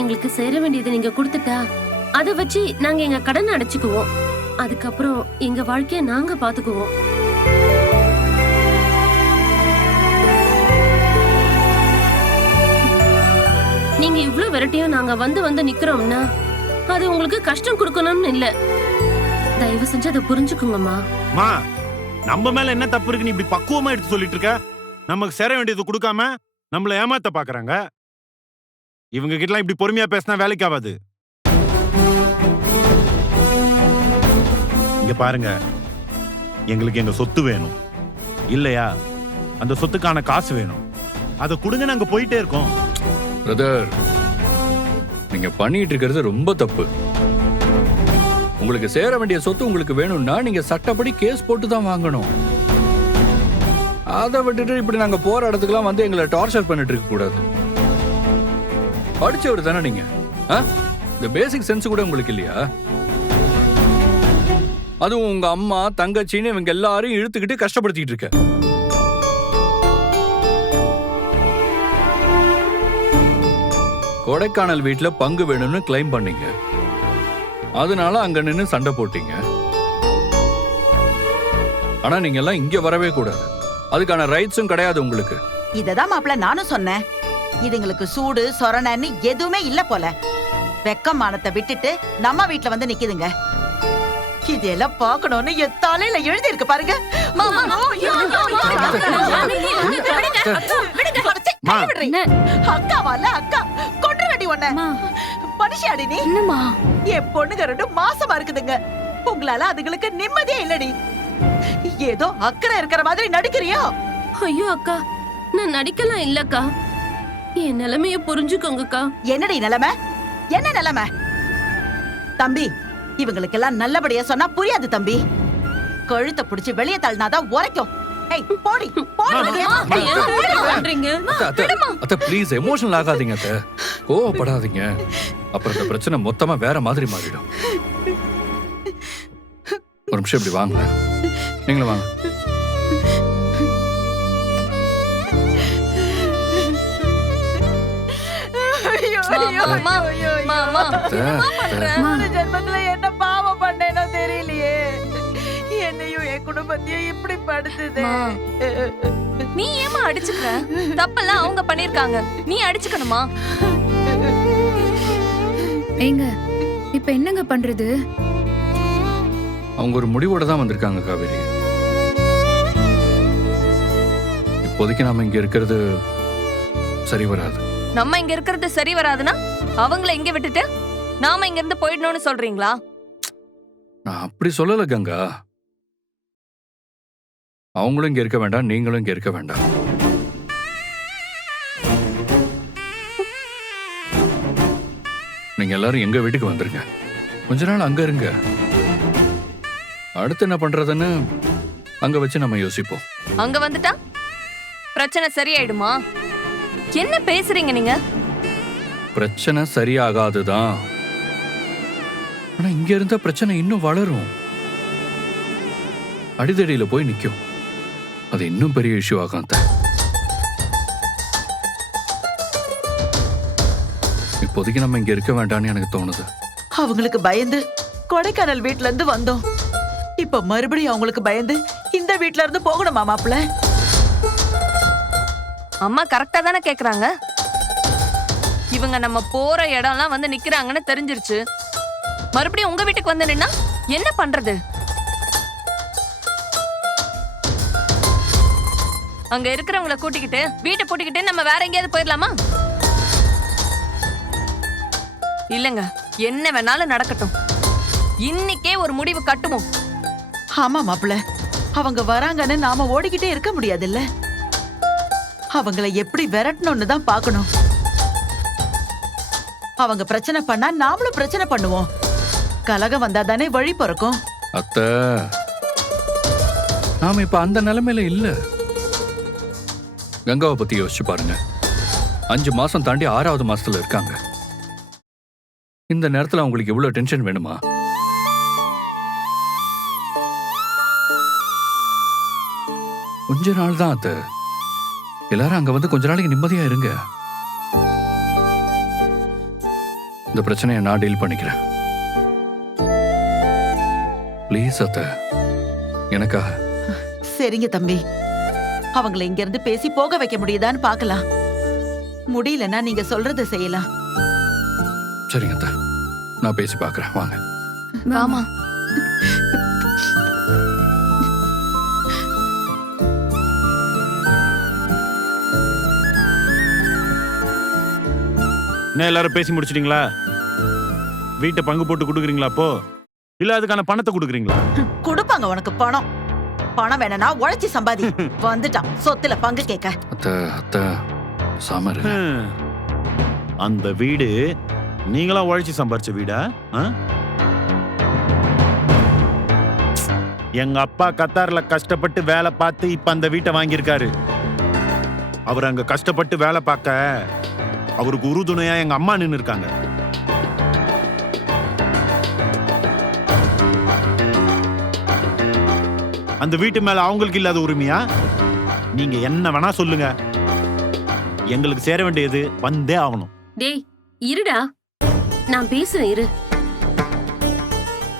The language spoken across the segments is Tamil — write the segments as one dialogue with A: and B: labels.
A: எங்களுக்கு சேர வேண்டியதை நீங்க கொடுத்துட்டா அதை வச்சு நாங்க எங்க கடனை அடைச்சுக்குவோம். அதுக்கப்புறம் எங்க வாழ்க்கைய நாங்க பாத்துக்குவோம். நீங்க இவ்ளோ விரட்டியும் நாங்க வந்து வந்து நிக்கிறோம்னா அது உங்களுக்கு கஷ்டம் கொடுக்கணும்னு இல்ல. தயவு செஞ்சு அதை புரிஞ்சுக்கோங்கம்மா.
B: மா நம்ம மேல என்ன தப்பு இருக்கு? நீ இப்படி பக்குவமா எடுத்து சொல்லிட்டு இருக்க? நமக்கு சேர வேண்டியது கொடுக்காம நம்மள ஏமாத்த பாக்குறாங்க. இவங்க கிட்டலாம் இப்படி பொறுமையா பேசினா வேலைக்கு ஆகாது இங்க பாருங்க. எங்களுக்கு எங்க சொத்து வேணும். இல்லையா? அந்த சொத்துக்கான காசு வேணும். அதை கொடுங்க நாங்க போயிட்டே இருக்கோம்.
C: பிரதர் நீங்க பண்ணிட்டு இருக்கிறது ரொம்ப தப்பு. உங்களுக்கு சேர வேண்டிய சொத்து உங்களுக்கு வேணும்னா நீங்க சட்டப்படி கேஸ் போட்டு தான் வாங்கணும். அதை விட்டுட்டு இப்படி நாங்க போற இடத்துக்குலாம் வந்து எங்களை டார்ச்சர் பண்ணிட்டு இருக்க கூடாது படிச்சவர் தானே நீங்க? ஆ? இந்த பேசிக் சென்ஸ் கூட உங்களுக்கு இல்லையா? அதுவும் உங்க அம்மா தங்கச்சின்னு இவங்க எல்லாரையும் இழுத்துக்கிட்டு கஷ்டப்படுத்திட்டு இருக்க. கொடைக்கானல் வீட்டில் பங்கு வேணும்னு கிளைம் பண்ணீங்க. அதனால அங்க நின்னு சண்டை போட்டீங்க. ஆனா நீங்க எல்லாம் இங்க வரவே கூடாது. அதுக்கான ரைட்ஸும் கிடையாது உங்களுக்கு.
D: இததான் மாப்பிள நானும் சொன்னேன். இதுங்களுக்கு சூடு சொரணன்னு எதுவுமே இல்ல போல வெக்கமானத்தை விட்டுட்டு நம்ம வீட்ல வந்து நிக்குதுங்க இதெல்லாம் பார்க்கணும்னு என் தலையில எழுதி இருக்கு பாருங்க. அக்காவால அக்கா கொண்டுறடி உன்ன மனுஷியாடி நீ
E: என்னம்மா
D: என் பொண்ணுங்க ரெண்டு மாசமா இருக்குதுங்க உங்களால அதுங்களுக்கு நிம்மதியே இல்லடி ஏதோ அக்கறை இருக்கிற மாதிரி நடிக்கிறியோ
A: ஐயோ அக்கா நான் நடிக்கலாம் இல்லக்கா என் நிலைமைய புரிஞ்சுக்கோங்கக்கா.
D: என்னடி நிலைமை? என்ன நிலைமை? தம்பி இவங்களுக்கெல்லாம் நல்லபடியா சொன்னா புரியாது தம்பி. கழுத்தை புடிச்சு வெளியே தள்ளினாதான் உரைக்கும். ஏய் போடி போடி வெளியே.
A: ஏன் பண்றீங்க?
C: அத்தை, அத்தை, அத்தை ப்ளீஸ் எமோஷனல் ஆகாதீங்க அத்தை. கோவப்படாதீங்க. அப்புறம் இந்த பிரச்சனை மொத்தமா வேற மாதிரி மாறிடும். ஒரு நிமிஷம் இப்படி வாங்க. நீங்களும் வாங்க.
D: போன ஜென்மத்துல என்ன பாவம் பண்ணேனோ தெரியலையே. என்னையும் என் குடும்பத்தையும் இப்படி படுத்துதே.
E: நீ ஏமா அடிச்சுக்கிற? தப்பெல்லாம் அவங்க பண்ணிருக்காங்க நீ அடிச்சுக்கணுமா?
F: ஏங்க இப்ப என்னங்க பண்றது?
C: அவங்க ஒரு முடிவோட தான் வந்திருக்காங்க காவேரி. இப்போதைக்கு நாம இங்க இருக்கிறது சரி வராது.
E: நம்ம இங்க இருக்கிறது சரி வராதுன்னா அவங்கள இங்க விட்டுட்டு நாம இங்க இருந்து போயிடணும்னு சொல்றீங்களா?
C: நான் அப்படி சொல்லல கங்கா. அவங்களும் இங்க இருக்க வேண்டாம் நீங்களும் இங்க இருக்க வேண்டாம். நீங்க எல்லாரும் எங்க வீட்டுக்கு வந்துருங்க. கொஞ்ச நாள் அங்க இருங்க. அடுத்து என்ன பண்றதுன்னு அங்க வச்சு நம்ம யோசிப்போம்.
E: அங்க வந்துட்டா? பிரச்சனை சரியாயிடுமா? என்ன பேசுறீங்க நீங்க?
C: பிரச்சனை சரியாகாதுதான். ஆனா இங்க இருந்தா பிரச்சனை இன்னும் வளரும். அடிதடியில போய் நிக்கும். அது இன்னும் பெரிய இஷ்யூ ஆகும். இப்போதைக்கு நம்ம இங்க இருக்க வேண்டாம்னு எனக்கு தோணுது.
D: அவங்களுக்கு பயந்து கொடைக்கானல் வீட்ல இருந்து வந்தோம். இப்ப மறுபடியும் அவங்களுக்கு பயந்து இந்த வீட்ல இருந்து போகணுமா மாப்பிள்ள?
E: அம்மா கரெக்டா தானே கேக்குறாங்க? இவங்க நம்ம போற இடம்லாம் வந்து நிக்கிறாங்கன்னு தெரிஞ்சிருச்சு. மறுபடியும் உங்க வீட்டுக்கு வந்து நின்னா என்ன பண்றது? அங்க இருக்கிறவங்கள கூட்டிக்கிட்டு வீட்டை பூட்டிக்கிட்டு நம்ம வேற எங்கேயாவது போயிடலாமா? இல்லங்க என்ன வேணாலும் நடக்கட்டும். இன்னைக்கே ஒரு முடிவு கட்டுவோம்.
D: ஆமா மாப்பிள்ள. அவங்க வராங்கன்னு நாம ஓடிக்கிட்டே இருக்க முடியாதுல்ல? அவங்கள எப்படி விரட்டணும்னு தான் பார்க்கணும். அவங்க பிரச்சனை பண்ணா நாமளும் பிரச்சனை பண்ணுவோம். கலகம் வந்தா தானே வழி பிறக்கும்.
C: அத்தை நாம இப்ப அந்த நிலைமையில இல்ல. கங்காவை பத்தி யோசிச்சு பாருங்க. அஞ்சு மாசம் தாண்டி ஆறாவது மாசத்துல இருக்காங்க. இந்த நேரத்துல அவங்களுக்கு இவ்வளவு டென்ஷன் வேணுமா? கொஞ்ச நாள் தான் அத்தை. எல்லாரும் அங்க வந்து கொஞ்ச நாளைக்கு நிம்மதியா இருங்க. இந்த பிரச்சனையை நான் டீல் பண்ணிக்கிறேன். ப்ளீஸ் அத்தை. எனக்காக
D: சரிங்க தம்பி. அவங்கள இங்க இருந்து பேசி போக வைக்க முடியுதான்னு பார்க்கலாம். முடியலன்னா நீங்க சொல்றத செய்யலாம்.
C: சரிங்க அத்தை. நான் பேசி பார்க்குறேன். வாங்க.
E: வாமா.
B: என்ன எல்லாரும் பேசி முடிச்சிட்டீங்களா? வீட்டை பங்கு போட்டு கொடுக்குறீங்களா அப்போ இல்ல அதுக்கான பணத்தை கொடுக்குறீங்களா?
D: கொடுப்பாங்க உனக்கு பணம். பணம் வேணும்னா உழைச்சி சம்பாதி. வந்துட்டான். சொத்துல பங்கு கேட்க.
C: அத்தை அத்தை சாமர்.
B: அந்த வீடு நீங்களா உழைச்சி சம்பாரிச்ச வீடா? ஆ? எங்க அப்பா கத்தார்ல கஷ்டப்பட்டு வேலை பார்த்து இப்ப அந்த வீட்டை வாங்கியிருக்காரு. அவர் அங்க கஷ்டப்பட்டு வேலை பார்க்க அவருக்கு உறுதுணையா எங்க அம்மா நின்னு இருக்காங்க. அந்த வீட்டு மேல அவங்களுக்கு இல்லாத உரிமையா? நீங்க என்ன வேணா சொல்லுங்க. எங்களுக்கு சேர வேண்டியது வந்தே ஆகணும்.
A: டேய் இருடா. நான் பேசுறேன் இரு.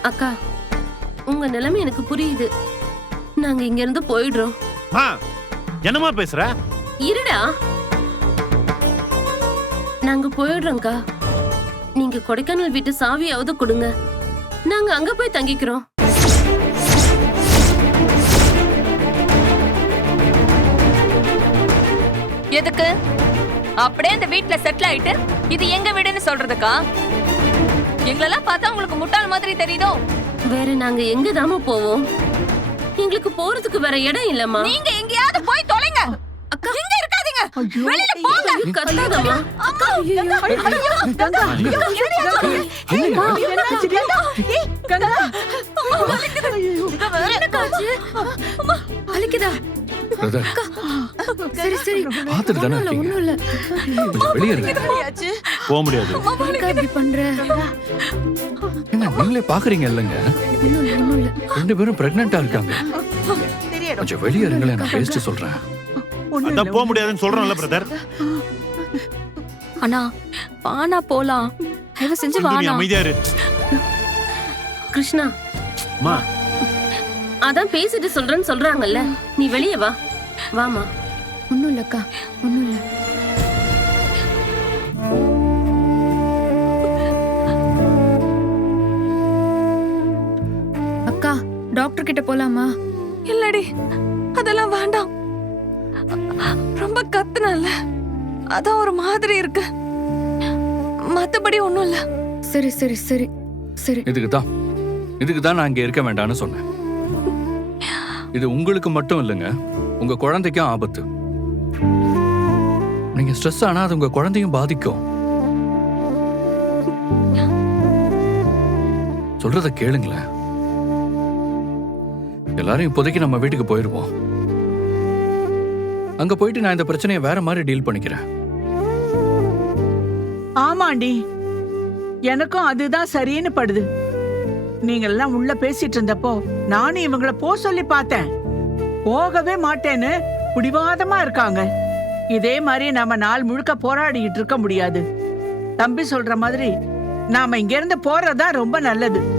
A: அக்கா உங்க நிலைமை எனக்கு புரியுது. நாங்க இங்க இருந்து போயிடுறோம்.
B: ஆ என்னம்மா பேசுற?
A: இருடா. நாங்க போயிடுறோம்க்கா. நீங்க கொடைக்கானல் வீட்டு சாவியாவது கொடுங்க. நாங்க அங்க போய் தங்கிக்கிறோம்.
E: எதுக்கு? அப்படியே இந்த வீட்ல செட்டில் ஆயிட்டு இது எங்க வீடுன்னு சொல்றதுக்கா? எங்களெல்லாம் பார்த்தா உங்களுக்கு முட்டாள் மாதிரி தெரியுதோ?
A: வேற நாங்க எங்க தாம போவோம்? எங்களுக்கு போறதுக்கு வேற இடம் இல்லம்மா.
E: நீங்க எங்கேயாவது போய் தொலைங்க. அக்கா. இருக்காதீங்க வெளியில போங்க.
A: கத்தாதம்மா.
E: அக்கா.
F: வலிக்குதா
C: பிரதர்.
F: சரி சரி.
C: பார்த்துட்டு தானே
F: ஒண்ணும் இல்ல,
C: வெளியே
B: போக முடியாது.
F: இப்படி பண்ற?
C: என்ன நீங்களே பாக்குறீங்க இல்லைங்க? ரெண்டு பேரும் பிரெக்னெண்டா இருக்காங்க. கொஞ்சம் வெளியே இருங்களேன் நான் பேசிட்டு சொல்றேன்.
B: அதான் போக முடியாதுன்னு சொல்றோம்ல பிரதர்
E: அண்ணா வானா போலாம். தயவு செஞ்சு
B: நீ
E: வானா
B: அமைதியா இரு.
A: கிருஷ்ணா.
B: மா.
A: அதான் பேசிட்டு சொல்றேன்னு சொல்றாங்கல்ல. நீ வெளியே வா. வாமா
F: ஒண்ணும் இல்லக்கா ஒண்ணும் இல்ல. அக்கா டாக்டர் கிட்ட போலாமா?
E: இல்லடி. அதெல்லாம் வேண்டாம். ரொம்ப கத்துனல அதான் ஒரு மாதிரி இருக்கு. மத்தபடி ஒண்ணும் இல்ல.
F: சரி சரி சரி சரி.
C: இதுக்கு தான் இதுக்கு தான் நான் இங்க இருக்க வேண்டாம்னு சொன்னேன். இது உங்களுக்கு மட்டும் இல்லைங்க. உங்க குழந்தைக்கும் ஆபத்து. நீங்க ஸ்ட்ரெஸ் ஆனா அது உங்க குழந்தையும் பாதிக்கும். சொல்றத கேளுங்களேன். எல்லாரும் இப்போதைக்கு நம்ம வீட்டுக்கு போயிருவோம். அங்க போயிட்டு நான் இந்த பிரச்சனையை வேற மாதிரி டீல் பண்ணிக்கிறேன்.
G: ஆமாண்டி. எனக்கும் அதுதான் சரின்னு படுது. நீங்க எல்லாம் உள்ள பேசிட்டு இருந்தப்போ நானும் இவங்கள போ சொல்லி பார்த்தேன். போகவே மாட்டேன்னு பிடிவாதமா இருக்காங்க. இதே மாதிரி நாம நாள் முழுக்க போராடிக்கிட்டு இருக்க முடியாது. தம்பி சொல்ற மாதிரி நாம இங்க இருந்து போறதா ரொம்ப நல்லது.